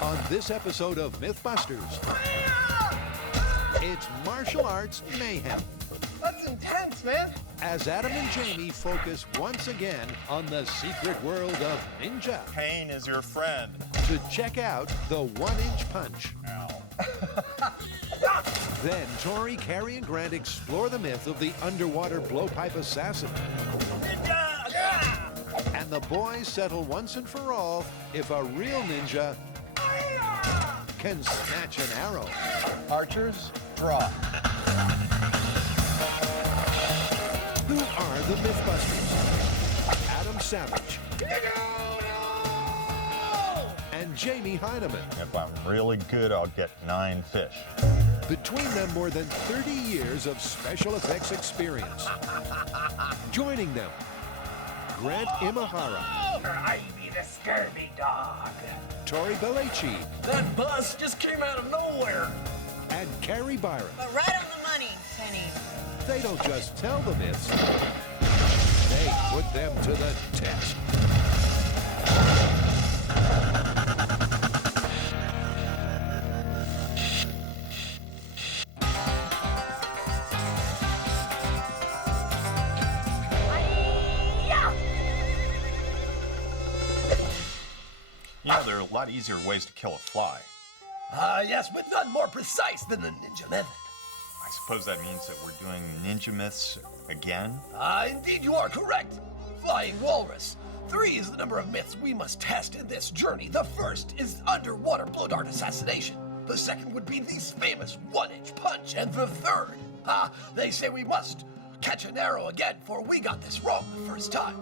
On this episode of MythBusters, it's martial arts mayhem. That's intense, man. As Adam and Jamie focus once again on the secret world of ninja. Pain is your friend. To check out the 1-inch punch. Ow. Then Tori, Carrie, and Grant explore the myth of the underwater blowpipe assassin. And the boys settle once and for all if a real ninja can snatch an arrow. Archers, draw. Who are the MythBusters? Adam Savage. And Jamie Heineman. If I'm really good, I'll get 9 fish. Between them, more than 30 years of special effects experience. Joining them, Grant Imahara. I be the scurvy dog. Tori Belleci. That bus just came out of nowhere. And Carrie Byron. But right on the money, Penny. They don't just tell the myths, they put them to the test. You know, there are a lot easier ways to kill a fly. Yes, but none more precise than the ninja method. I suppose that means that we're doing ninja myths again? Indeed you are correct. Flying walrus. 3 is the number of myths we must test in this journey. The first is underwater blow dart assassination. The second would be the famous 1-inch punch. And the third, they say we must catch an arrow again, for we got this wrong the first time.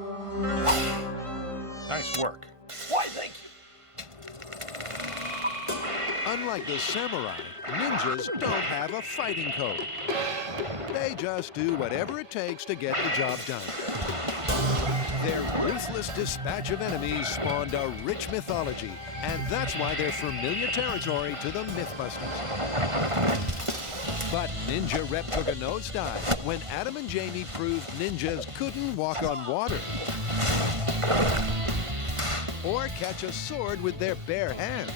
Nice work. Why, thank you. Unlike the samurai, ninjas don't have a fighting code. They just do whatever it takes to get the job done. Their ruthless dispatch of enemies spawned a rich mythology, and that's why they're familiar territory to the MythBusters. But Ninja Rep took a nosedive when Adam and Jamie proved ninjas couldn't walk on water or catch a sword with their bare hands.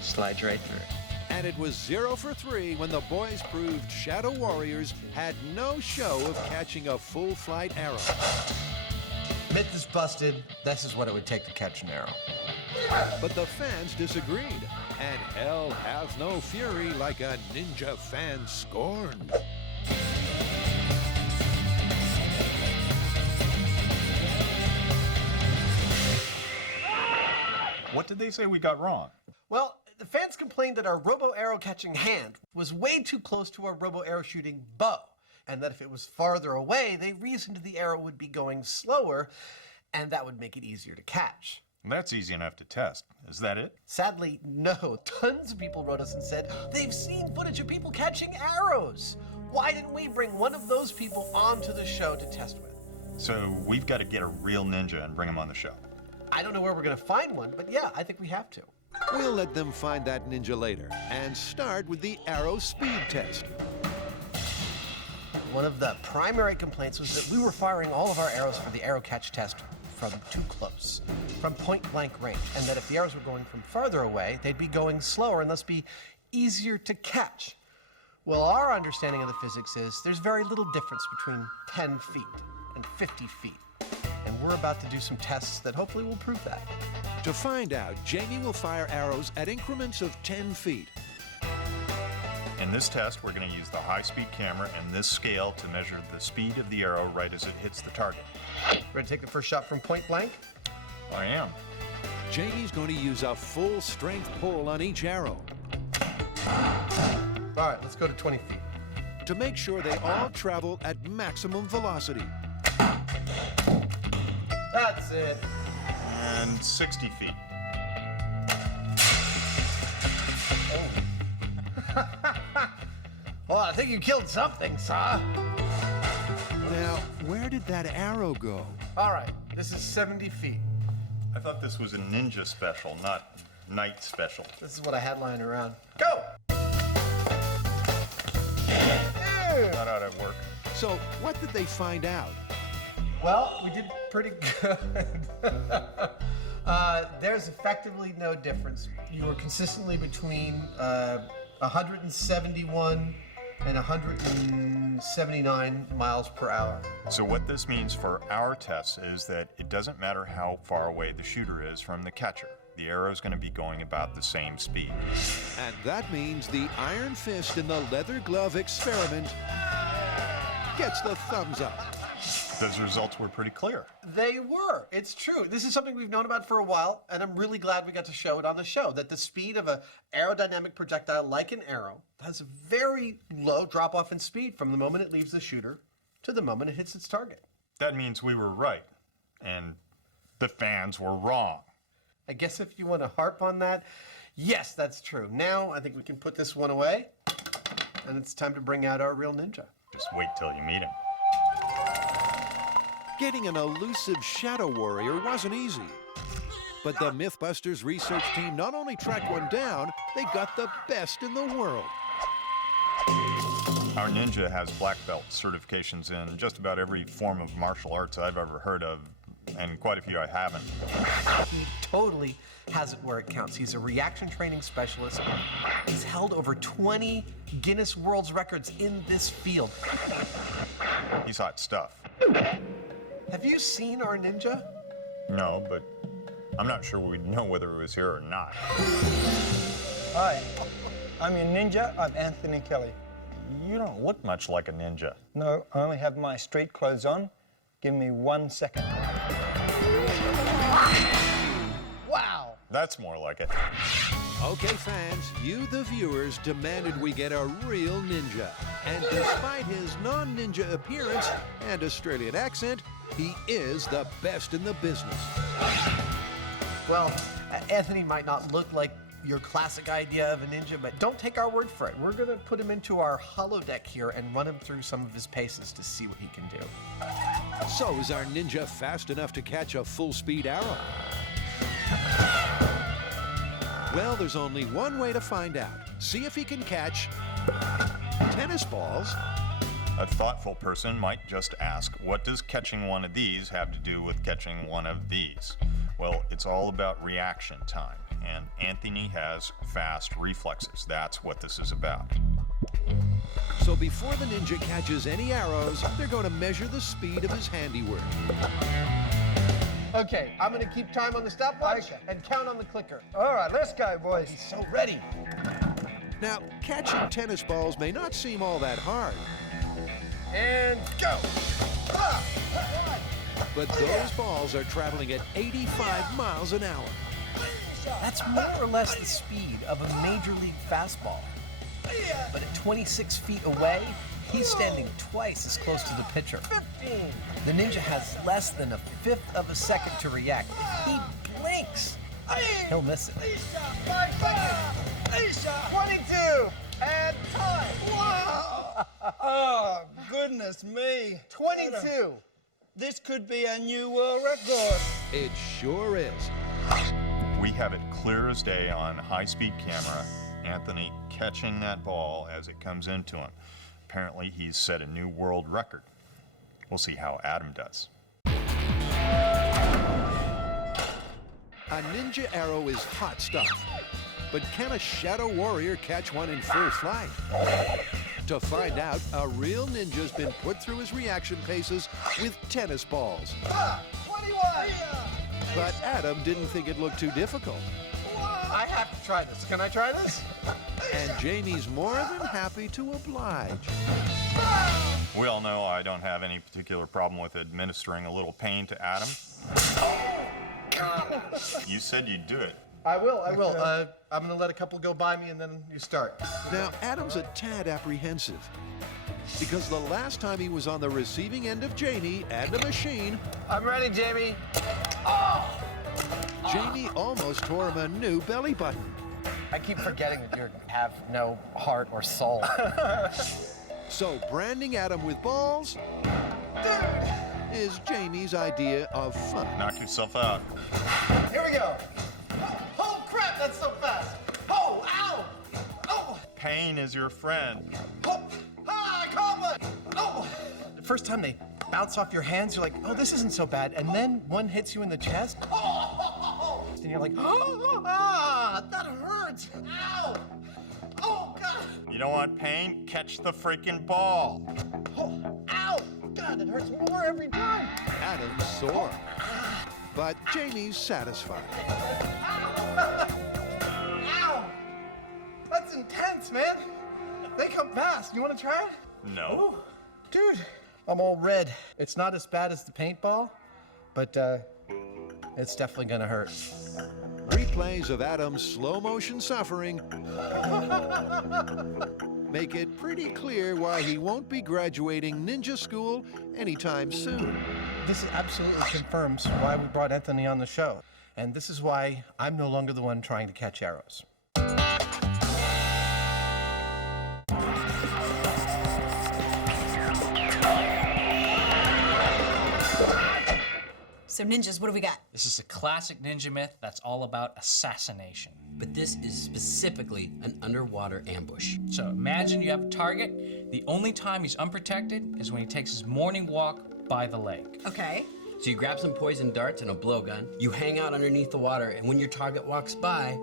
Slides right through. And it was 0 for 3 when the boys proved Shadow Warriors had no show of catching a full flight arrow. Myth is busted. This is what it would take to catch an arrow. But the fans disagreed, and hell has no fury like a ninja fan scorned. What did they say we got wrong? Well, the fans complained that our robo arrow catching hand was way too close to our robo arrow shooting bow, and that if it was farther away, they reasoned the arrow would be going slower, and that would make it easier to catch. That's easy enough to test. Is that it? Sadly, no. Tons of people wrote us and said they've seen footage of people catching arrows. Why didn't we bring one of those people onto the show to test with? So we've got to get a real ninja and bring him on the show. I don't know where we're going to find one, but yeah, I think we have to. We'll let them find that ninja later and start with the arrow speed test. One of the primary complaints was that we were firing all of our arrows for the arrow catch test from too close, from point-blank range, and that if the arrows were going from farther away, they'd be going slower and thus be easier to catch. Well, our understanding of the physics is there's very little difference between 10 feet and 50 feet. And we're about to do some tests that hopefully will prove that. To find out, Jamie will fire arrows at increments of 10 feet. In this test, we're going to use the high-speed camera and this scale to measure the speed of the arrow right as it hits the target. Ready to take the first shot from point blank? I am. Jamie's going to use a full-strength pull on each arrow. All right, let's go to 20 feet. To make sure they all travel at maximum velocity. That's it. And 60 feet. Well, I think you killed something, sir. Now, where did that arrow go? All right, this is 70 feet. I thought this was a ninja special, not night special. This is what I had lying around. Go! That ought to work. So, what did they find out? Well, we did pretty good. There's effectively no difference. You were consistently between 171 and 179 miles per hour. So what this means for our tests is that it doesn't matter how far away the shooter is from the catcher. The arrow is going to be going about the same speed. And that means the iron fist in the leather glove experiment gets the thumbs up. Those results were pretty clear. They were. It's true. This is something we've known about for a while, and I'm really glad we got to show it on the show, that the speed of an aerodynamic projectile like an arrow has a very low drop-off in speed from the moment it leaves the shooter to the moment it hits its target. That means we were right, and the fans were wrong. I guess if you want to harp on that, yes, that's true. Now I think we can put this one away, and it's time to bring out our real ninja. Just wait till you meet him. Getting an elusive shadow warrior wasn't easy. But the MythBusters research team not only tracked one down, they got the best in the world. Our ninja has black belt certifications in just about every form of martial arts I've ever heard of, and quite a few I haven't. He totally has it where it counts. He's a reaction training specialist. He's held over 20 Guinness World Records in this field. He's hot stuff. Have you seen our ninja? No, but I'm not sure we'd know whether it was here or not. Hi, I'm your ninja. I'm Anthony Kelly. You don't look much like a ninja. No, I only have my street clothes on. Give me 1 second. Wow! That's more like it. Okay, fans, you, the viewers, demanded we get a real ninja. And despite his non-ninja appearance and Australian accent, he is the best in the business. Well, Anthony might not look like your classic idea of a ninja, but don't take our word for it. We're going to put him into our holodeck here and run him through some of his paces to see what he can do. So is our ninja fast enough to catch a full-speed arrow? Well, there's only one way to find out. See if he can catch tennis balls. A thoughtful person might just ask, what does catching one of these have to do with catching one of these? Well, it's all about reaction time, and Anthony has fast reflexes. That's what this is about. So before the ninja catches any arrows, they're going to measure the speed of his handiwork. Okay, I'm going to keep time on the stopwatch and count on the clicker. All right, let's go, boys. So ready. Now, catching tennis balls may not seem all that hard, And go! but those balls are traveling at 85 miles an hour. That's more or less the speed of a major league fastball. But at 26 feet away, he's standing twice as close to the pitcher. The ninja has less than a fifth of a second to react. If he blinks, he'll miss it. 22 and time. Wow! Oh, goodness me. 22. This could be a new world record. It sure is. We have it clear as day on high-speed camera, Anthony catching that ball as it comes into him. Apparently, he's set a new world record. We'll see how Adam does. A ninja arrow is hot stuff. But can a shadow warrior catch one in full flight? To find out, a real ninja's been put through his reaction paces with tennis balls. 21. But Adam didn't think it looked too difficult. I have to try this. Can I try this? And Jamie's more than happy to oblige. We all know I don't have any particular problem with administering a little pain to Adam. You said you'd do it. I will. I'm going to let a couple go by me and then you start. Now, Adam's a tad apprehensive. Because the last time he was on the receiving end of Jamie and a machine, I'm ready, Jamie. Jamie almost tore him a new belly button. I keep forgetting that you have no heart or soul. So branding Adam with balls is Jamie's idea of fun. Knock yourself out. Here we go. Oh, crap, that's so fast. Oh, ow. Oh. Pain is your friend. Oh. Ah, I caught one. Oh. The first time they bounce off your hands, you're like, oh, this isn't so bad. And then one hits you in the chest. Oh. and you're like, That hurts. Ow. Oh, God. You don't want pain? Catch the freaking ball. Oh, ow. God, it hurts more every time. Adam's sore. But Jamie's satisfied. ow! That's intense, man. They come fast. You want to try it? No. Dude, I'm all red. It's not as bad as the paintball, but it's definitely gonna hurt. Replays of Adam's slow motion suffering make it pretty clear why he won't be graduating ninja school anytime soon. This absolutely confirms why we brought Anthony on the show. And this is why I'm no longer the one trying to catch arrows. So ninjas, what do we got? This is a classic ninja myth that's all about assassination. But this is specifically an underwater ambush. So imagine you have a target. The only time he's unprotected is when he takes his morning walk by the lake. Okay. So you grab some poison darts and a blowgun, you hang out underneath the water, and when your target walks by,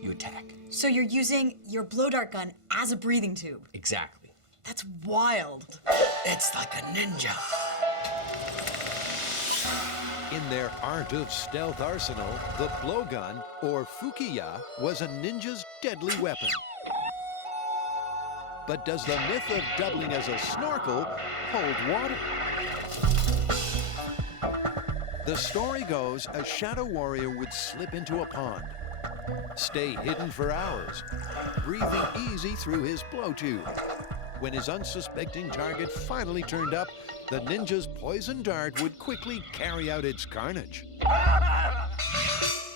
you attack. So you're using your blow dart gun as a breathing tube. Exactly. That's wild. It's like a ninja. In their art of stealth arsenal, the blowgun, or fukiya, was a ninja's deadly weapon. But does the myth of doubling as a snorkel hold water? The story goes a shadow warrior would slip into a pond, stay hidden for hours, breathing easy through his blow tube. When his unsuspecting target finally turned up, the ninja's poison dart would quickly carry out its carnage.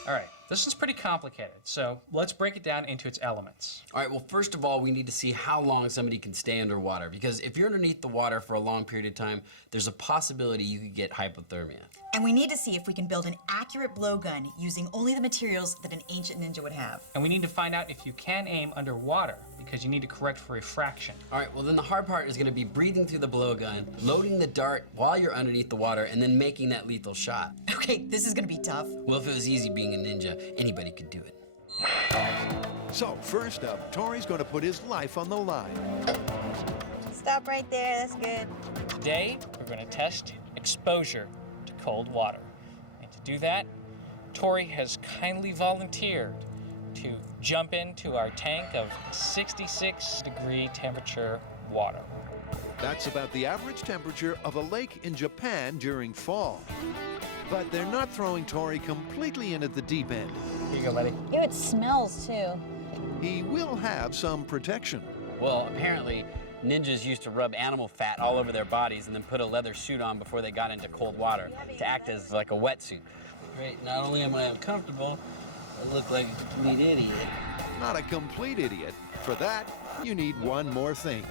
All right, this is pretty complicated, so let's break it down into its elements. All right, well, first of all, we need to see how long somebody can stay underwater, because if you're underneath the water for a long period of time, there's a possibility you could get hypothermia. And we need to see if we can build an accurate blowgun using only the materials that an ancient ninja would have. And we need to find out if you can aim underwater, because you need to correct for refraction. All right, well, then the hard part is going to be breathing through the blowgun, loading the dart while you're underneath the water, and then making that lethal shot. Okay, this is gonna be tough. Well, if it was easy being a ninja, anybody could do it. So first up, Tori's going to put his life on the line. Stop right there, that's good. Today, we're going to test exposure to cold water. And to do that, Tori has kindly volunteered to jump into our tank of 66-degree temperature water. That's about the average temperature of a lake in Japan during fall. But they're not throwing Tori completely in at the deep end. Here you go, buddy. Ew, it smells too. He will have some protection. Well, apparently, ninjas used to rub animal fat all over their bodies and then put a leather suit on before they got into cold water to act as like a wetsuit. Right, not only am I uncomfortable, I look like a complete idiot. Not a complete idiot. For that, you need one more thing.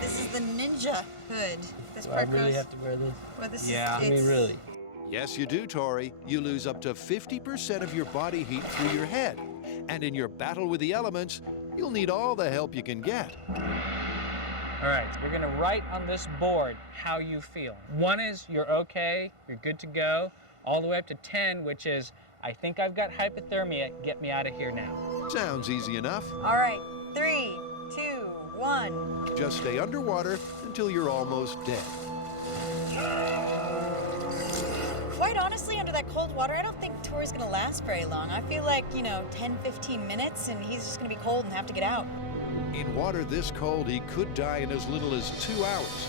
This is the ninja hood. This Do I part really goes. have to wear this? Well, this Yeah. is, I mean, it's- really. Yes, you do, Tori. You lose up to 50% of your body heat through your head. And in your battle with the elements, you'll need all the help you can get. All right, you're gonna write on this board how you feel. 1 is you're okay, you're good to go, all the way up to 10, which is I think I've got hypothermia, get me out of here now. Sounds easy enough. All right, 3, 2, 1. Just stay underwater until you're almost dead. Quite honestly, under that cold water, I don't think Tori's gonna last very long. I feel like, 10, 15 minutes, and he's just gonna be cold and have to get out. In water this cold, he could die in as little as 2 hours.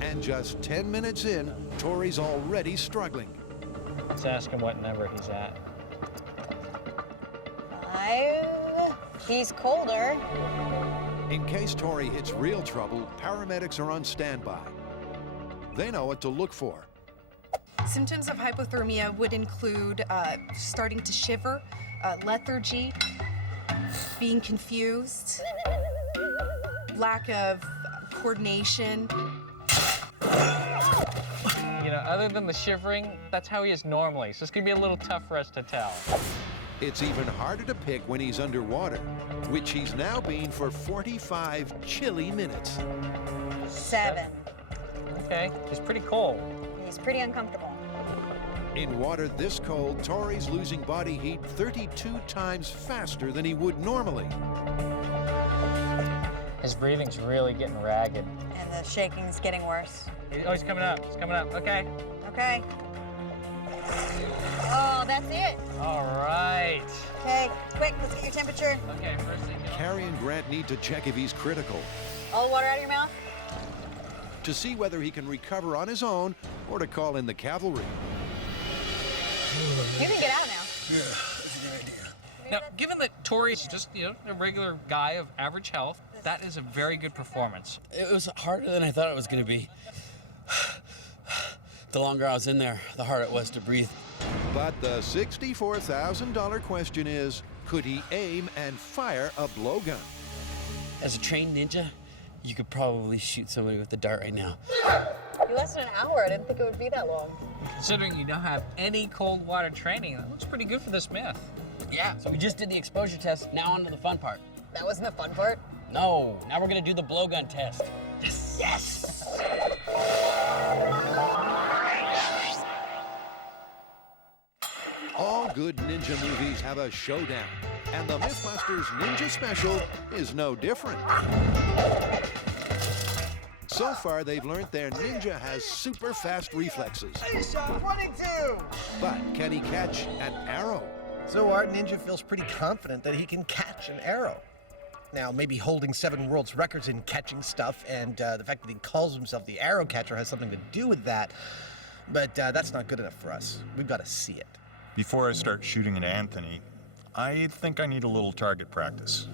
And just 10 minutes in, Tori's already struggling. Let's ask him what number he's at. 5. He's colder. In case Tori hits real trouble, paramedics are on standby. They know what to look for. Symptoms of hypothermia would include starting to shiver, lethargy, being confused, lack of coordination. Other than the shivering, that's how he is normally, so it's gonna be a little tough for us to tell. It's even harder to pick when he's underwater, which he's now been for 45 chilly minutes. 7. Okay, he's pretty cold. He's pretty uncomfortable. In water this cold, Tori's losing body heat 32 times faster than he would normally. His breathing's really getting ragged. And the shaking's getting worse. Oh, he's coming up. He's coming up. Okay. Okay. Oh, that's it. All right. Okay, quick, let's get your temperature. Okay, first thing. Carrie and Grant need to check if he's critical All the water out of your mouth? to see whether he can recover on his own or to call in the cavalry. You can get out now. Yeah, that's a good idea. Now, given that Tori's just, a regular guy of average health, that is a very good performance. It was harder than I thought it was going to be. The longer I was in there, the harder it was to breathe. But the $64,000 question is, could he aim and fire a blowgun? As a trained ninja, you could probably shoot somebody with a dart right now. You lasted an hour. I didn't think it would be that long. Considering you don't have any cold water training, that looks pretty good for this myth. Yeah, so we just did the exposure test. Now on to the fun part. That wasn't the fun part. No, now we're gonna do the blowgun test. Yes! Yes! All good ninja movies have a showdown, and the MythBusters Ninja Special is no different. So far, they've learned their ninja has super fast reflexes. Hey, shot 22! But can he catch an arrow? So our ninja feels pretty confident that he can catch an arrow. Now, maybe holding 7 world's records in catching stuff and the fact that he calls himself the arrow catcher has something to do with that, but that's not good enough for us. We've got to see it. Before I start shooting at Anthony, I think I need a little target practice.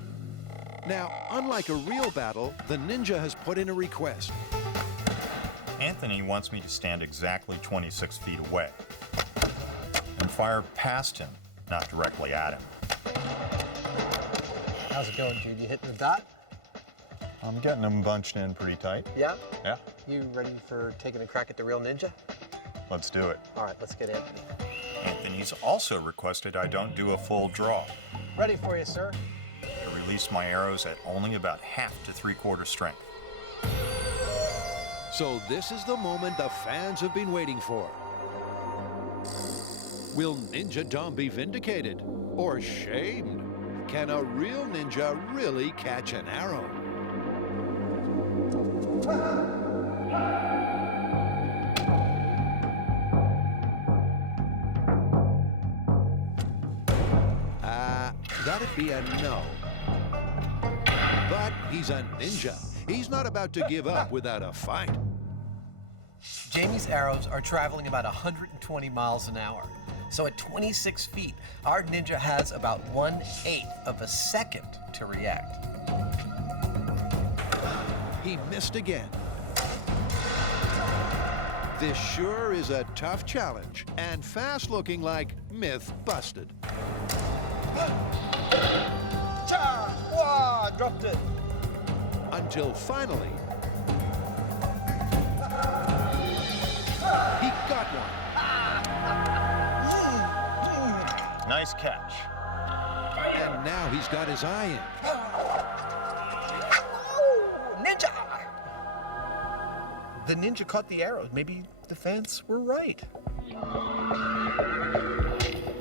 Now, unlike a real battle, the ninja has put in a request. Anthony wants me to stand exactly 26 feet away and fire past him, not directly at him. How's it going, Jude? You hitting the dot? I'm getting him bunched in pretty tight. Yeah? Yeah, You ready for taking a crack at the real ninja? let's do it. All right, let's get Anthony. Anthony's also requested I don't do a full draw. Ready for you, sir. I release my arrows at only about half to 3/4 strength. So this is the moment the fans have been waiting for. Will Ninja Dom be vindicated or shamed? Can a real ninja really catch an arrow? That'd be a no. But he's a ninja. He's not about to give up without a fight. Jamie's arrows are traveling about 120 miles an hour. So at 26 feet, our ninja has about 1/8 of a second to react. He missed again. This sure is a tough challenge, and fast looking like myth busted. Cha! Wow, dropped it. Until finally, he got one. Nice catch. And now he's got his eye in. Ninja! The ninja caught the arrow. Maybe the fans were right.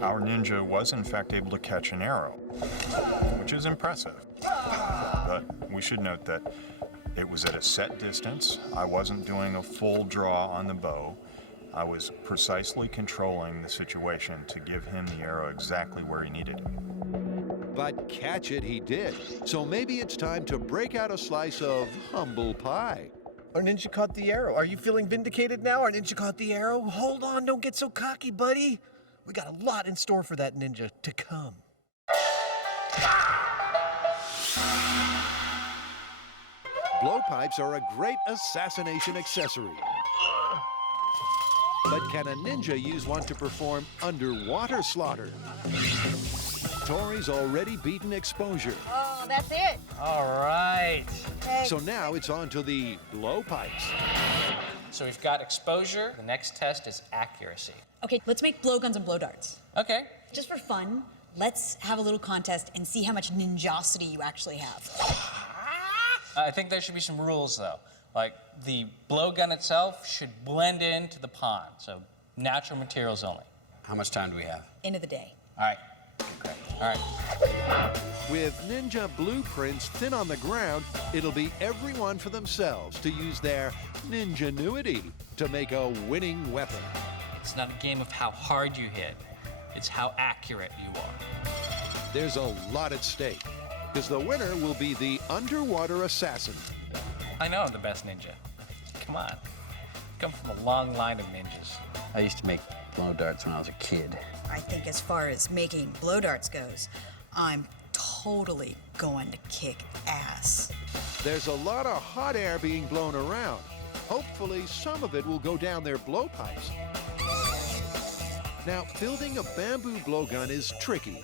Our ninja was in fact able to catch an arrow, which is impressive. But we should note that it was at a set distance. I wasn't doing a full draw on the bow. I was precisely controlling the situation to give him the arrow exactly where he needed it. But catch it he did. So maybe it's time to break out a slice of humble pie. Our ninja caught the arrow. Are you feeling vindicated now? Our ninja caught the arrow? Hold on, don't get so cocky, buddy. We got a lot in store for that ninja to come. Blowpipes are a great assassination accessory. But can a ninja use one to perform underwater slaughter? Tori's already beaten exposure. Oh, that's it. All right. Okay. So now it's on to the blowpipes. So we've got exposure. The next test is accuracy. Okay, let's make blowguns and blow darts. Okay. Just for fun, let's have a little contest and see how much ninjosity you actually have. I think there should be some rules, though. Like, the blowgun itself should blend into the pond. So Natural materials only. How much time do we have? End of the day. All right. Okay. All right. With ninja blueprints thin on the ground, it'll be everyone for themselves to use their ninjanuity to make a winning weapon. It's not a game of how hard you hit. It's how accurate you are. There's a lot at stake, because the winner will be the underwater assassin. I know I'm the best ninja. Come on. I come from a long line of ninjas. I used to make blow darts when I was a kid. I think as far as making blow darts goes, I'm totally going to kick ass. There's a lot of hot air being blown around. Hopefully, some of it will go down their blowpipes. Now, building a bamboo blowgun is tricky.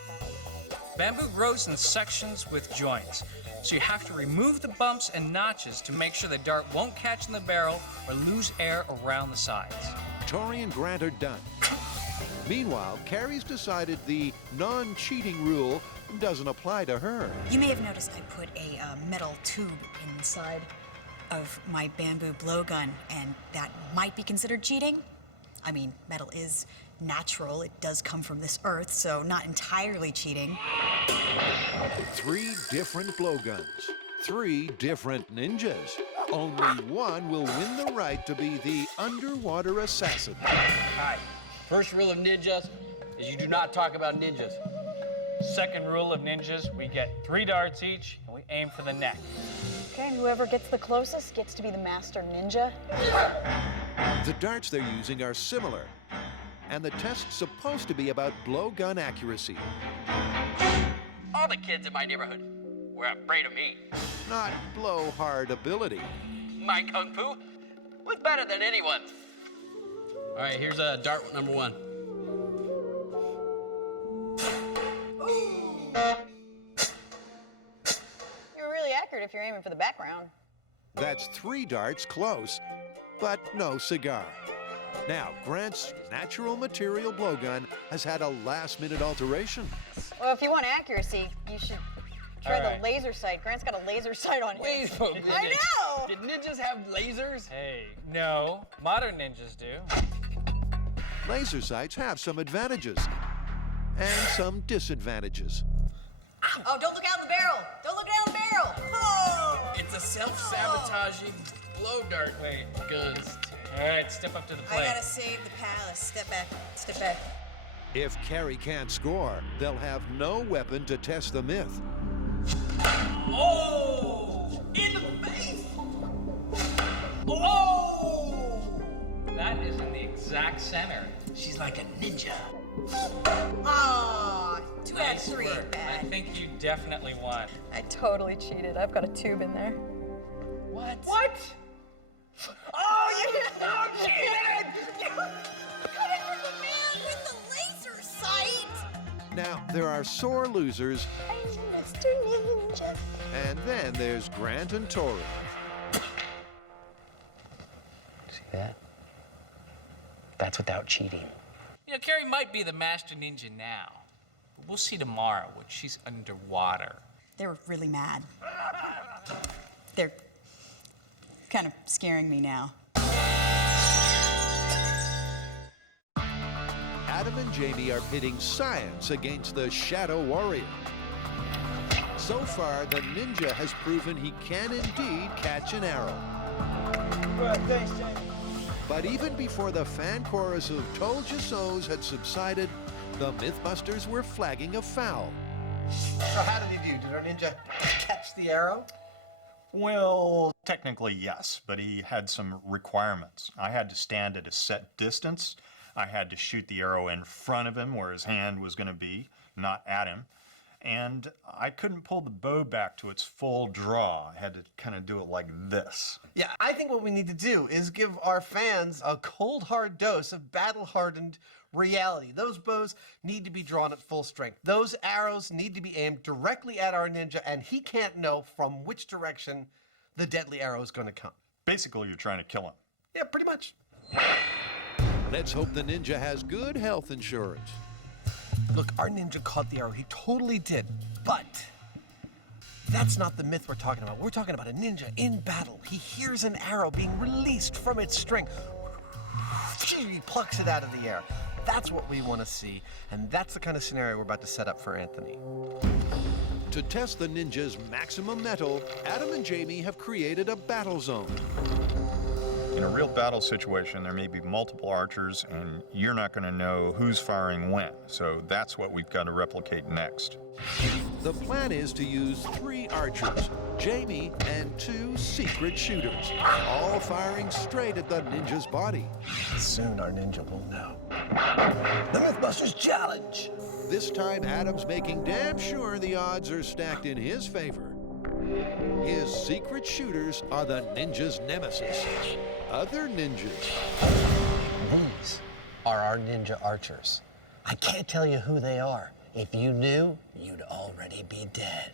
Bamboo grows in sections with joints, so you have to remove the bumps and notches to make sure the dart won't catch in the barrel or lose air around the sides. Tori and Grant are done. Meanwhile, Carrie's decided the non-cheating rule doesn't apply to her. You may have noticed I put a metal tube inside of my bamboo blowgun, and that might be considered cheating. I mean, metal is natural. It does come from this earth, so not entirely cheating. 3 different blowguns, 3 different ninjas. Only one will win the right to be the underwater assassin. All right. First rule of ninjas is you do not talk about ninjas. Second rule of ninjas, we get 3 darts each, and we aim for the neck. Okay, and whoever gets the closest gets to be the master ninja. The darts they're using are similar, and the test's supposed to be about blowgun accuracy, All the kids in my neighborhood were afraid of me. not blow-hard ability. My kung fu was better than anyone's. All right, here's dart number 1. You're really accurate if you're aiming for the background. That's 3 darts close, but no cigar. Now, Grant's natural material blowgun has had a last-minute alteration. Well, if you want accuracy, you should try All right. the laser sight. Grant's got a laser sight on him. Wait a minute. I know! Did ninjas have lasers? Hey, no, modern ninjas do. Laser sights have some advantages and some disadvantages. Oh, don't look out the barrel! Don't look down the barrel! Oh! It's a self-sabotaging blow dart. Wait. Gun. All right, step up to the I plate. gotta save the palace. Step back. Step back. If Carrie can't score, they'll have no weapon to test the myth. Oh! In the face! Oh! That is in the exact center. She's like a ninja. Ah, 2 out of Nice 3 work. ain't I bad. think you definitely won. I totally cheated. I've got a tube in there. What? What? Oh, you so cheated! With the laser sight! Now, there are sore losers, I'm Master Ninja. and then there's Grant and Tori. See that? That's without cheating. You know, Carrie might be the master ninja now, but we'll see tomorrow when she's underwater. They're really mad. They're kind of scaring me now. Adam and Jamie are pitting science against the Shadow Warrior. So far, the ninja has proven he can indeed catch an arrow. Well, thanks, Jamie. But even before the fan chorus of Told You So's had subsided, the MythBusters were flagging a foul. So how did he do? Did our ninja catch the arrow? Well, technically, yes, but he had some requirements. I had to stand at a set distance. I had to shoot the arrow in front of him where his hand was going to be, not at him. And I couldn't pull the bow back to its full draw. I had to kind of do it like this. Yeah, I think what we need to do is give our fans a cold, hard dose of battle-hardened reality. Those bows need to be drawn at full strength. Those arrows need to be aimed directly at our ninja, and he can't know from which direction the deadly arrow is going to come. Basically, you're trying to kill him. Yeah, pretty much. Let's hope the ninja has good health insurance. Look, our ninja caught the arrow. He totally did. But that's not the myth we're talking about. We're talking about a ninja in battle. He hears an arrow being released from its string. he plucks it out of the air. That's what we want to see, and that's the kind of scenario we're about to set up for Anthony. To test the ninja's maximum mettle, Adam and Jamie have created a battle zone. In a real battle situation, there may be multiple archers, and you're not going to know who's firing when. So that's what we've got to replicate next. The plan is to use 3 archers, Jamie and 2 secret shooters, all firing straight at the ninja's body. Soon our ninja will know. The MythBusters challenge. This time, Adam's making damn sure the odds are stacked in his favor. His secret shooters are the ninja's nemesis, other ninjas. These are our ninja archers. I can't tell you who they are. If you knew, you'd already be dead.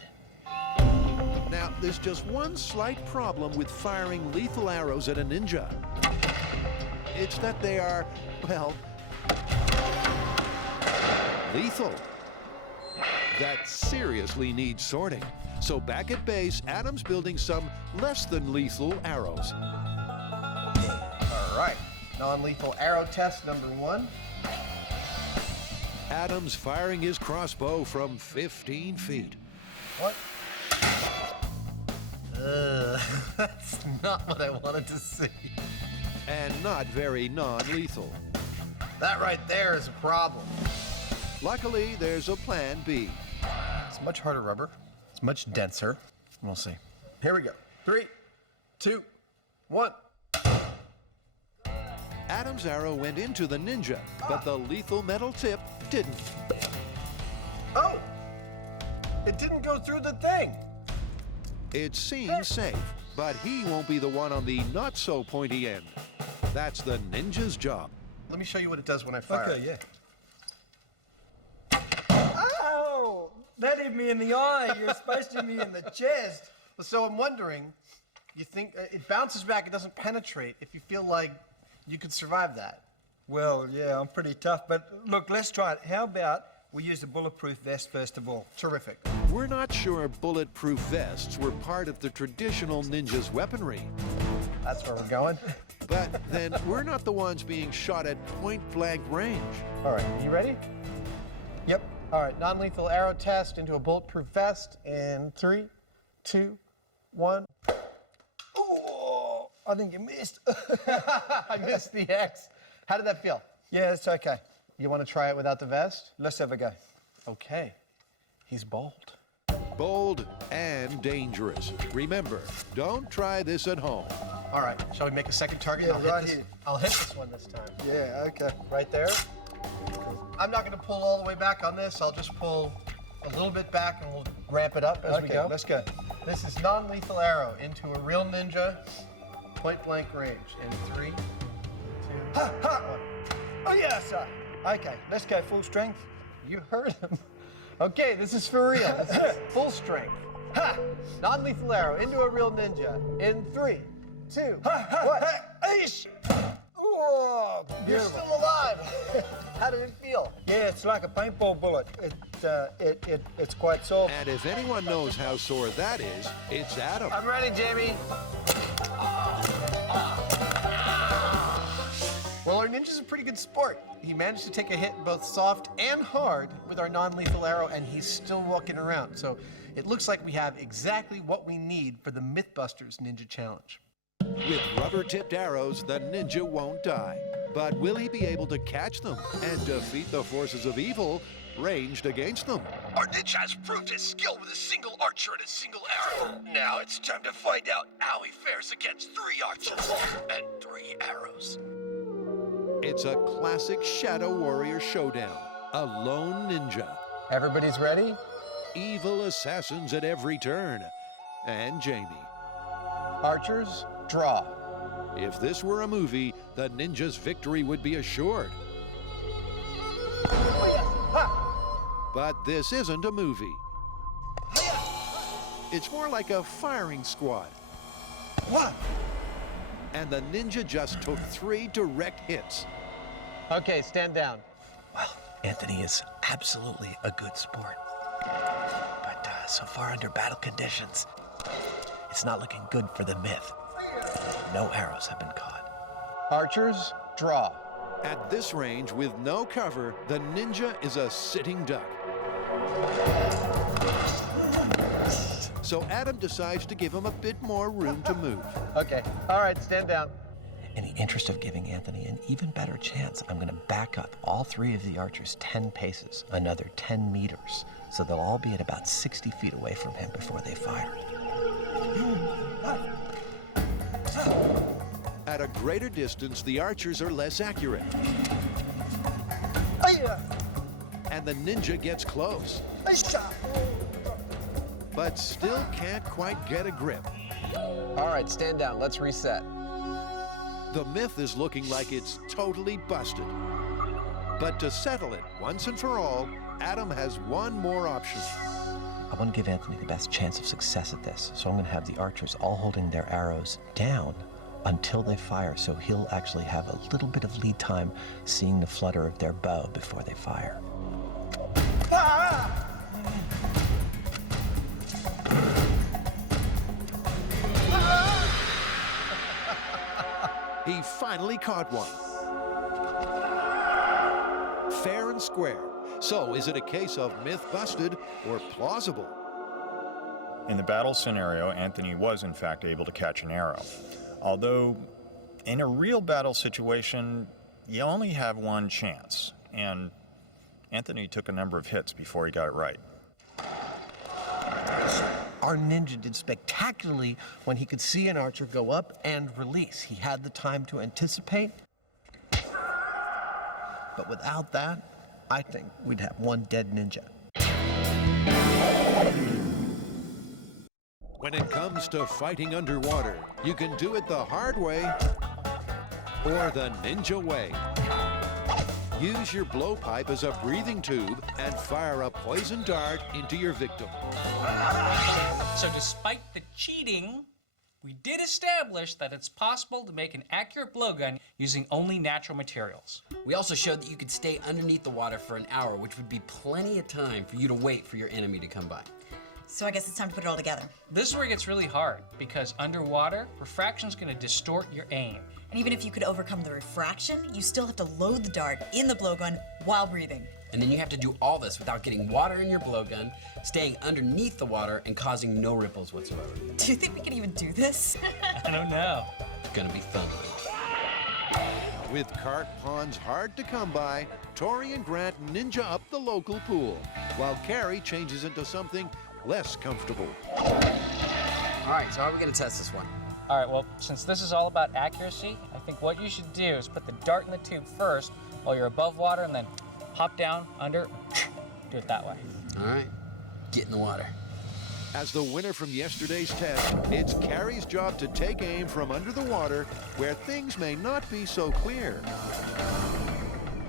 Now, there's just one slight problem with firing lethal arrows at a ninja. It's that they are, well, lethal. That seriously needs sorting. So back at base, Adam's building some less than lethal arrows. All right, non-lethal arrow test number 1. Adam's firing his crossbow from 15 feet. What? That's not what I wanted to see. And not very non-lethal. That right there is a problem. Luckily, there's a plan B. It's much harder rubber. It's much denser. We'll see. Here we go. 3, 2, 1. Adam's arrow went into the ninja, but the lethal metal tip didn't. Oh! It didn't go through the thing. It seems safe, but he won't be the one on the not-so-pointy end. That's the ninja's job. Let me show you what it does when I fire. Okay, yeah. Ow! That hit me in the eye. You're supposed to hit me in the chest. So I'm wondering, you think it bounces back, it doesn't penetrate, if you feel like you could survive that? Well, yeah, I'm pretty tough, but look, let's try it. How about we use a bulletproof vest first of all? Terrific. We're not sure bulletproof vests were part of the traditional ninja's weaponry. That's where we're going. But then we're not the ones being shot at point-blank range. All right, you ready? Yep. All right, non-lethal arrow test into a bulletproof vest in 3, 2, 1. Oh, I think you missed. I missed the X. How did that feel? Yeah, it's okay. You want to try it without the vest? Let's have a go. Okay. He's bold. Bold and dangerous. Remember, don't try this at home. All right, shall we make a second target? Yeah, right here. I'll hit this one this time. Yeah, okay. Right there. I'm not going to pull all the way back on this. I'll just pull a little bit back and we'll ramp it up as we go. Let's go. This is non-lethal arrow into a real ninja, point blank range. In 3, 2, Ha, ha. 1. Oh, yes, sir. Okay, let's go full strength. You heard him. Okay, this is for real. This is full strength. Ha! Non-lethal arrow into a real ninja. In 3, 2, 1. Eesh. Oh, You're beautiful. still alive. How did it feel? Yeah, it's like a paintball bullet. It's quite soft. And if anyone knows how sore that is, it's Adam. I'm ready, Jamie. Well, our ninja's a pretty good sport. He managed to take a hit both soft and hard with our non-lethal arrow, and he's still walking around. So it looks like we have exactly what we need for the MythBusters Ninja Challenge. With rubber-tipped arrows, the ninja won't die. But will he be able to catch them and defeat the forces of evil ranged against them? Our ninja has proved his skill with a single archer and a single arrow. Now it's time to find out how he fares against 3 archers and 3 arrows. It's a classic Shadow Warrior showdown. A lone ninja. Everybody's ready? Evil assassins at every turn. And Jamie. Archers, draw. If this were a movie, the ninja's victory would be assured. But this isn't a movie. It's more like a firing squad. What? And the ninja just took 3 direct hits. Okay, stand down. Well, Anthony is absolutely a good sport. But so far under battle conditions, it's not looking good for the myth. No arrows have been caught. Archers, draw. At this range, with no cover, the ninja is a sitting duck. So Adam decides to give him a bit more room to move. Okay, all right, stand down. In the interest of giving Anthony an even better chance, I'm going to back up all 3 of the archers 10 paces, another 10 meters, so they'll all be at about 60 feet away from him before they fire. At a greater distance, the archers are less accurate. And the ninja gets close, but still can't quite get a grip. All right, stand down. Let's reset. The myth is looking like it's totally busted. But to settle it once and for all, Adam has one more option. I want to give Anthony the best chance of success at this, so I'm going to have the archers all holding their arrows down until they fire, so he'll actually have a little bit of lead time seeing the flutter of their bow before they fire. He finally caught one. Fair and square. So is it a case of myth busted or plausible? In the battle scenario, Anthony was in fact able to catch an arrow. Although, in a real battle situation, you only have one chance. And Anthony took a number of hits before he got it right. Our ninja did spectacularly when he could see an archer go up and release. He had the time to anticipate. But without that, I think we'd have one dead ninja. When it comes to fighting underwater, you can do it the hard way or the ninja way. Use your blowpipe as a breathing tube and fire a poison dart into your victim. So despite the cheating, we did establish that it's possible to make an accurate blowgun using only natural materials. We also showed that you could stay underneath the water for an hour, which would be plenty of time for you to wait for your enemy to come by. So I guess it's time to put it all together. This is where it gets really hard, because underwater, refraction's gonna distort your aim. And even if you could overcome the refraction, you still have to load the dart in the blowgun while breathing. And then you have to do all this without getting water in your blowgun, staying underneath the water, and causing no ripples whatsoever. Do you think we can even do this? I don't know. It's gonna be fun. With carp ponds hard to come by, Tori and Grant ninja up the local pool, while Carrie changes into something less comfortable. All right, so how are we gonna test this one? All right, well, since this is all about accuracy, I think what you should do is put the dart in the tube first while you're above water, and then hop down, under, do it that way. All right, get in the water. As the winner from yesterday's test, it's Carrie's job to take aim from under the water where things may not be so clear.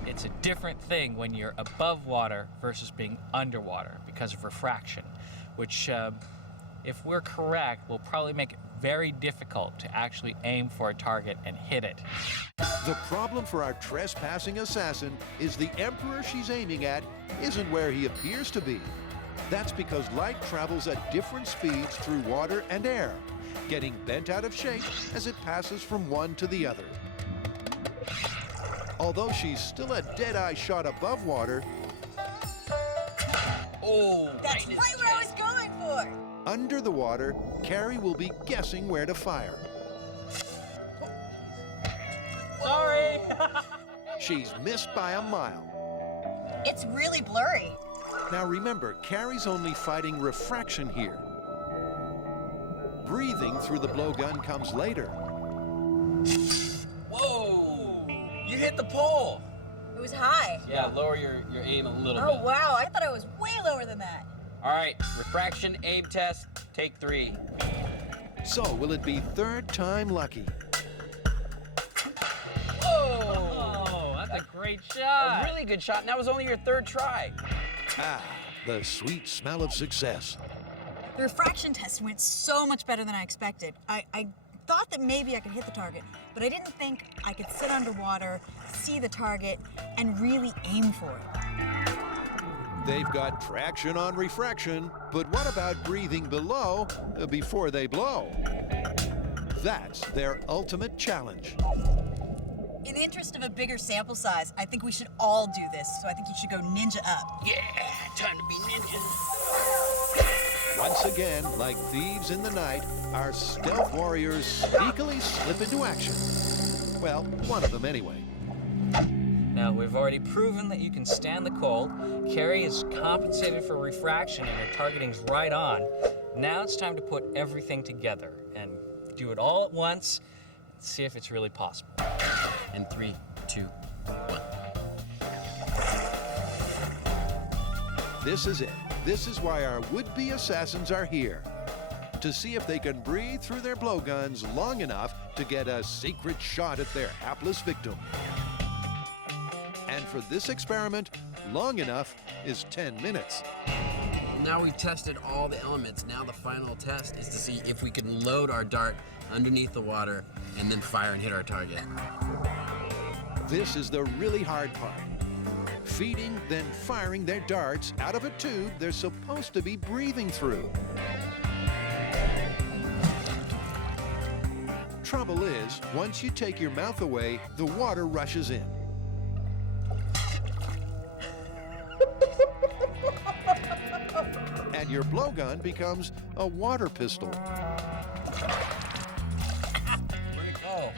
It's a different thing when you're above water versus being underwater because of refraction, which, if we're correct, will probably make it very difficult to actually aim for a target and hit it. The problem for our trespassing assassin is the emperor she's aiming at isn't where he appears to be. That's because light travels at different speeds through water and air, getting bent out of shape as it passes from one to the other. Although she's still a dead-eye shot above water, Oh, That's right where I was going for! under the water, Carrie will be guessing where to fire. Sorry! She's missed by a mile. It's really blurry. Now remember, Carrie's only fighting refraction here. Breathing through the blowgun comes later. Whoa! You hit the pole! It was high. Yeah, lower your aim a little Oh, bit. wow. I thought I was way lower than that. All right, refraction aim test, take 3. So will it be third time lucky? Oh, that's a great shot! A really good shot, and that was only your 3rd try. Ah, the sweet smell of success. The refraction test went so much better than I expected. I thought that maybe I could hit the target, but I didn't think I could sit underwater, see the target, and really aim for it. They've got traction on refraction, but what about breathing below before they blow? That's their ultimate challenge. In the interest of a bigger sample size, I think we should all do this. So I think you should go ninja up. Yeah, time to be ninjas. Once again, like thieves in the night, our stealth warriors sneakily slip into action. Well, one of them anyway. Now, we've already proven that you can stand the cold. Carrie is compensated for refraction and her targeting's right on. Now it's time to put everything together and do it all at once and see if it's really possible. In 3, 2, 1. This is it. This is why our would-be assassins are here. To see if they can breathe through their blowguns long enough to get a secret shot at their hapless victim. And for this experiment, long enough is 10 minutes. Now we've tested all the elements. Now the final test is to see if we can load our dart underneath the water and then fire and hit our target. This is the really hard part. Feeding, then firing their darts out of a tube they're supposed to be breathing through. Trouble is, once you take your mouth away, the water rushes in. And your blowgun becomes a water pistol. Where'd it go?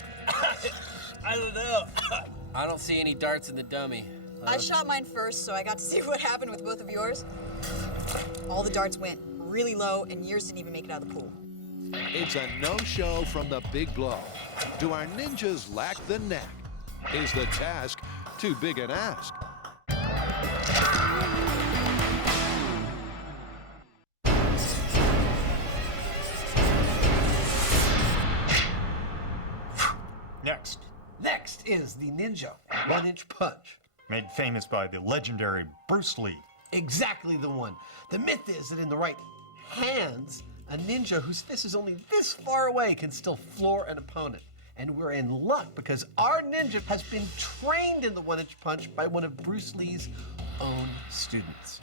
I don't know. I don't see any darts in the dummy. I shot mine first, so I got to see what happened with both of yours. All the darts went really low, and yours didn't even make it out of the pool. It's a no-show from the big blow. Do our ninjas lack the knack? Is the task too big an ask? Next is the ninja one-inch punch. Made famous by the legendary Bruce Lee. Exactly the one. The myth is that in the right hands, a ninja whose fist is only this far away can still floor an opponent. And we're in luck because our ninja has been trained in the one-inch punch by one of Bruce Lee's own students.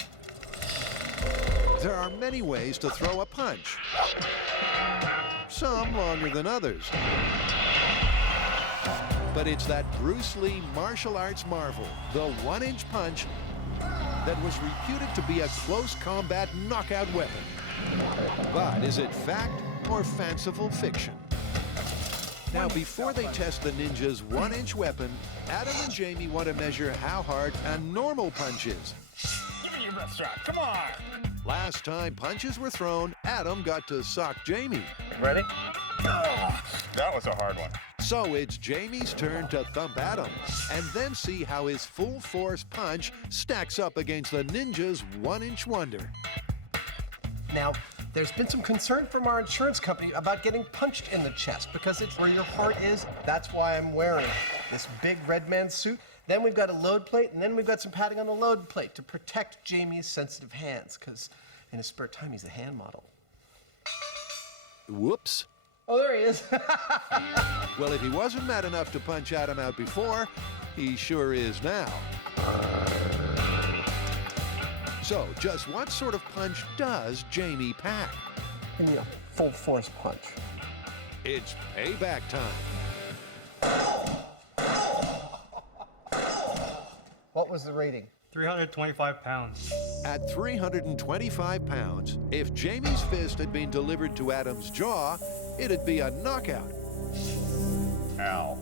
There are many ways to throw a punch. Some longer than others. But it's that Bruce Lee martial arts marvel, the one-inch punch, that was reputed to be a close combat knockout weapon. But is it fact or fanciful fiction? Now, before they test the ninja's one-inch weapon, Adam and Jamie want to measure how hard a normal punch is. Give me your best shot, come on! Last time punches were thrown, Adam got to sock Jamie. Ready? Oh, that was a hard one. So it's Jamie's turn to thump Adam, and then see how his full-force punch stacks up against the ninja's one-inch wonder. Now, there's been some concern from our insurance company about getting punched in the chest because it's where your heart is. That's why I'm wearing this big red man suit. Then we've got a load plate, and then we've got some padding on the load plate to protect Jamie's sensitive hands, because in his spare time, he's a hand model. Whoops. Oh, there he is. Well, if he wasn't mad enough to punch Adam out before, he sure is now. So, just what sort of punch does Jamie pack? Give me a full force punch. It's payback time. What was the rating? 325 pounds. At 325 pounds, if Jamie's fist had been delivered to Adam's jaw, it'd be a knockout. Ow.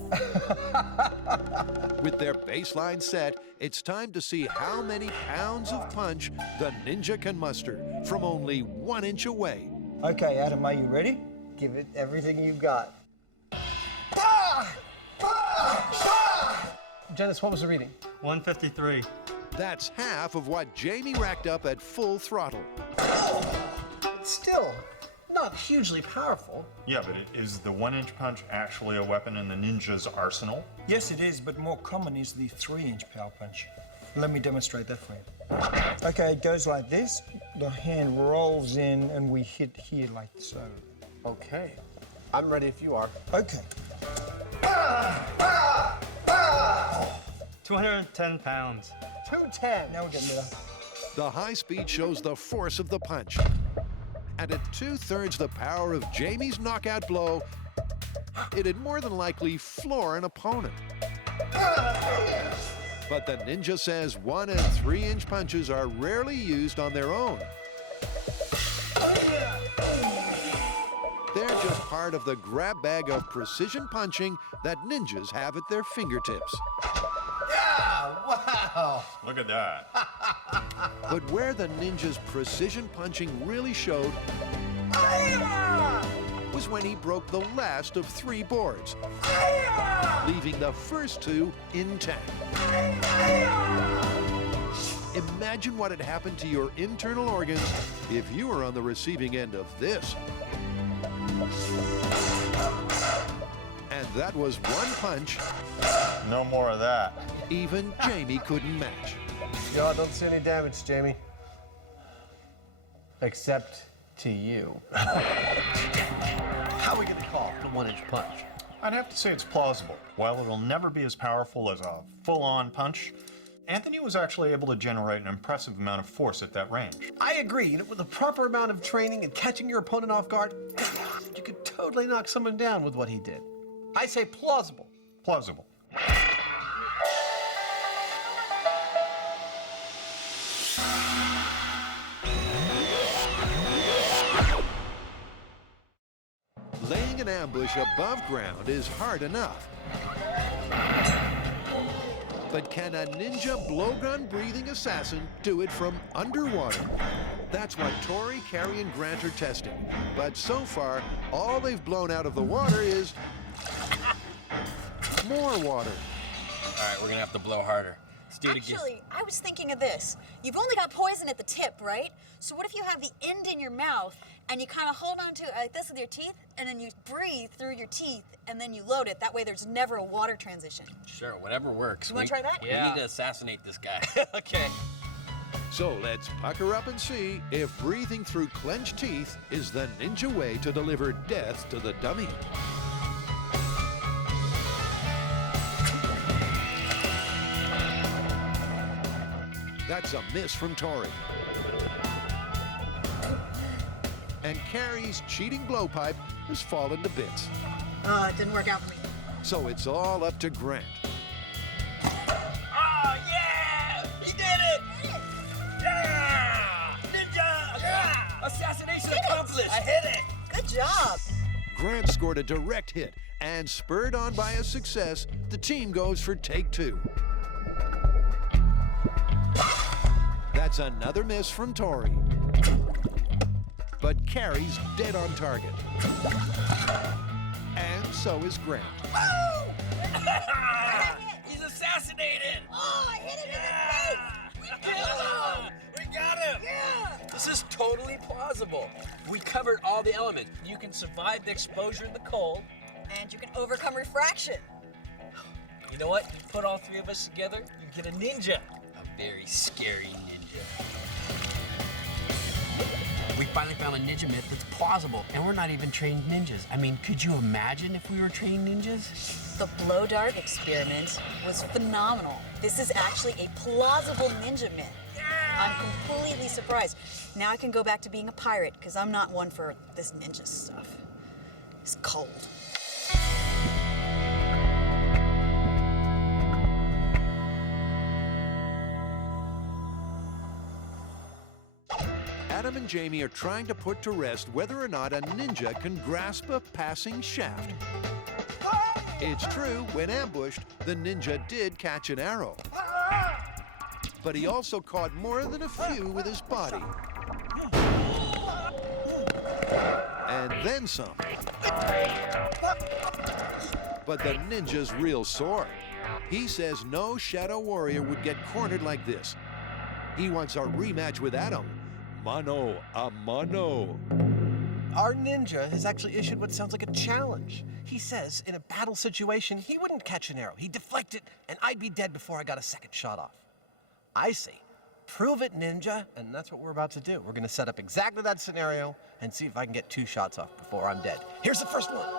With their baseline set, it's time to see how many pounds of punch the ninja can muster from only 1 inch away. Okay, Adam, are you ready? Give it everything you've got. Dennis, what was the reading? 153. That's half of what Jamie racked up at full throttle. Still, not hugely powerful. Yeah, but is the one-inch punch actually a weapon in the ninja's arsenal? Yes, it is, but more common is the 3-inch power punch. Let me demonstrate that for you. Okay, it goes like this. The hand rolls in and we hit here like so. Okay. I'm ready if you are. Okay. 210 pounds. 210. Now we're getting better. The high speed shows the force of the punch. And at 2/3 the power of Jamie's knockout blow, it'd more than likely floor an opponent. But the ninja says 1 and 3-inch punches are rarely used on their own. They're just part of the grab bag of precision punching that ninjas have at their fingertips. Yeah, wow. Look at that. But where the ninja's precision punching really showed was when he broke the last of 3 boards, leaving the first 2 intact. Imagine what had happened to your internal organs if you were on the receiving end of this. And that was one punch No more of that. even Jamie couldn't match. Yo, I don't see any damage, Jamie. Except to you. How are we gonna call the 1-inch punch? I'd have to say it's plausible. While it'll never be as powerful as a full-on punch, Anthony was actually able to generate an impressive amount of force at that range. I agree. You know, with the proper amount of training and catching your opponent off guard, you could totally knock someone down with what he did. I say plausible. Plausible. Laying an ambush above ground is hard enough. But can a ninja blowgun breathing assassin do it from underwater? That's what Tori, Carrie, and Grant are testing. But so far, all they've blown out of the water is more water. All right, we're gonna have to blow harder. Let's do it again. Actually, I was thinking of this. You've only got poison at the tip, right? So what if you have the end in your mouth and you kind of hold on to it like this with your teeth, and then you breathe through your teeth, and then you load it. That way there's never a water transition. Sure, whatever works. You wanna try that? We need to assassinate this guy. Okay. So let's pucker up and see if breathing through clenched teeth is the ninja way to deliver death to the dummy. That's a miss from Tori. And Carrie's cheating blowpipe has fallen to bits. It didn't work out for me. So it's all up to Grant. Oh, yeah! He did it! Yeah! Ninja! Yeah! Assassination accomplished! I hit it! Good job. Grant scored a direct hit, and spurred on by a success, the team goes for take 2. That's another miss from Tori. But Carrie's dead on target. And so is Grant. He's assassinated! Oh, I hit him in the face! We got him! Yeah! This is totally plausible. We covered all the elements. You can survive the exposure to the cold. And you can overcome refraction. You know what? You put all 3 of us together, you get a ninja. A very scary ninja. We finally found a ninja myth that's plausible, and we're not even trained ninjas. I mean, could you imagine if we were trained ninjas? The blow dart experiment was phenomenal. This is actually a plausible ninja myth. I'm completely surprised. Now I can go back to being a pirate, because I'm not one for this ninja stuff. It's cold. Adam and Jamie are trying to put to rest whether or not a ninja can grasp a passing shaft. It's true, when ambushed, the ninja did catch an arrow. But he also caught more than a few with his body. And then some. But the ninja's real sore. He says no Shadow Warrior would get cornered like this. He wants a rematch with Adam. Mano a mano. Our ninja has actually issued what sounds like a challenge. He says in a battle situation, he wouldn't catch an arrow. He'd deflect it, and I'd be dead before I got a second shot off. I say, prove it, ninja, and that's what we're about to do. We're gonna set up exactly that scenario and see if I can get 2 shots off before I'm dead. Here's the first one.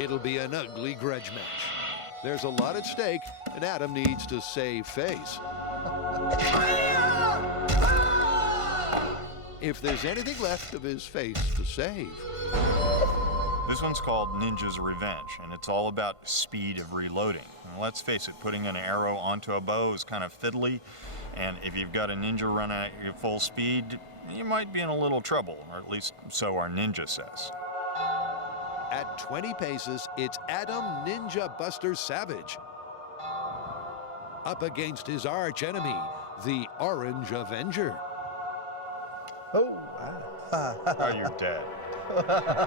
It'll be an ugly grudge match. There's a lot at stake, and Adam needs to save face. If there's anything left of his face to save. This one's called Ninja's Revenge, and it's all about speed of reloading. And let's face it, putting an arrow onto a bow is kind of fiddly, and if you've got a ninja run at your full speed, you might be in a little trouble, or at least so our ninja says. At 20 paces, it's Adam Ninja Buster Savage. Up against his arch enemy, the Orange Avenger. Oh, Oh, you're dead.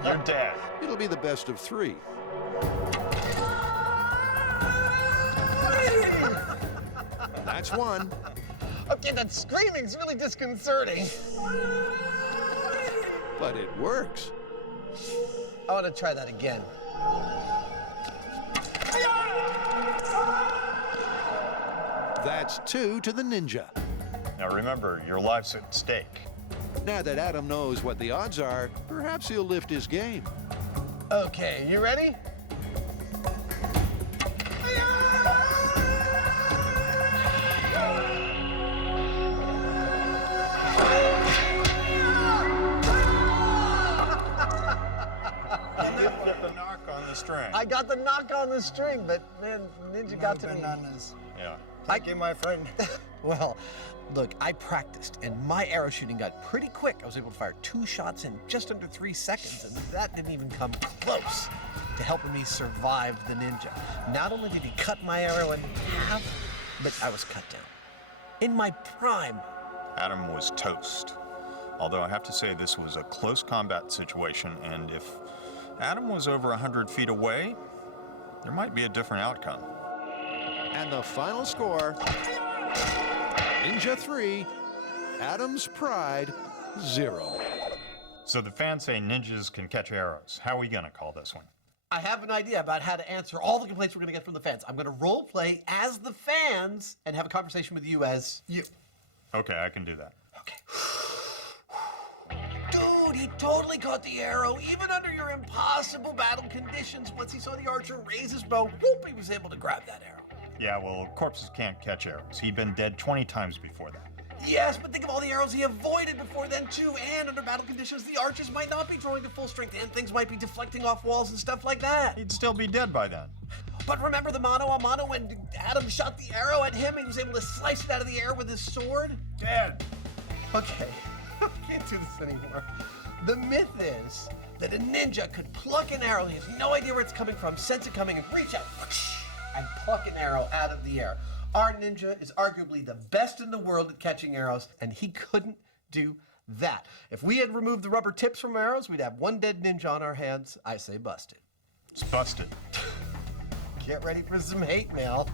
You're dead. It'll be the best of 3. That's 1. Okay, that screaming's really disconcerting. But it works. I want to try that again. That's 2 to the ninja. Now remember, your life's at stake. Now that Adam knows what the odds are, perhaps he'll lift his game. Okay, you ready? You did get the knock on the string. I got the knock on the string, but man, Ninja got to me. Bananas. Yeah. Thank you, my friend. Well, look, I practiced, and my arrow shooting got pretty quick. I was able to fire 2 shots in just under 3 seconds, and that didn't even come close to helping me survive the ninja. Not only did he cut my arrow in half, but I was cut down. In my prime. Adam was toast. Although I have to say this was a close combat situation, and if Adam was over 100 feet away, there might be a different outcome. And the final score, Ninja 3, Adam's Pride 0. So the fans say ninjas can catch arrows. How are we gonna call this one? I have an idea about how to answer all the complaints we're going to get from the fans. I'm going to role play as the fans and have a conversation with you as you. Okay, I can do that. Okay. Dude, he totally caught the arrow, even under your impossible battle conditions. Once he saw the archer raise his bow, whoop, he was able to grab that arrow. Yeah, well, corpses can't catch arrows. He'd been dead 20 times before that. Yes, but think of all the arrows he avoided before then, too. And under battle conditions, the archers might not be drawing to full strength, and things might be deflecting off walls and stuff like that. He'd still be dead by then. But remember the mano a mano when Adam shot the arrow at him and he was able to slice it out of the air with his sword? Dead. Okay, I can't do this anymore. The myth is that a ninja could pluck an arrow, he has no idea where it's coming from, sense it coming, and reach out and pluck an arrow out of the air. Our ninja is arguably the best in the world at catching arrows, and he couldn't do that. If we had removed the rubber tips from arrows, we'd have 1 dead ninja on our hands. I say busted. It's busted. Get ready for some hate mail.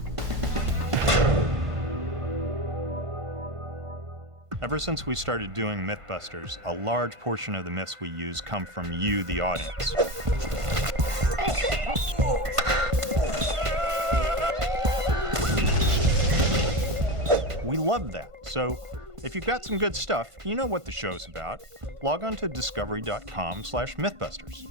Ever since we started doing MythBusters, a large portion of the myths we use come from you, the audience. We love that. So if you've got some good stuff, you know what the show's about. Log on to discovery.com/MythBusters.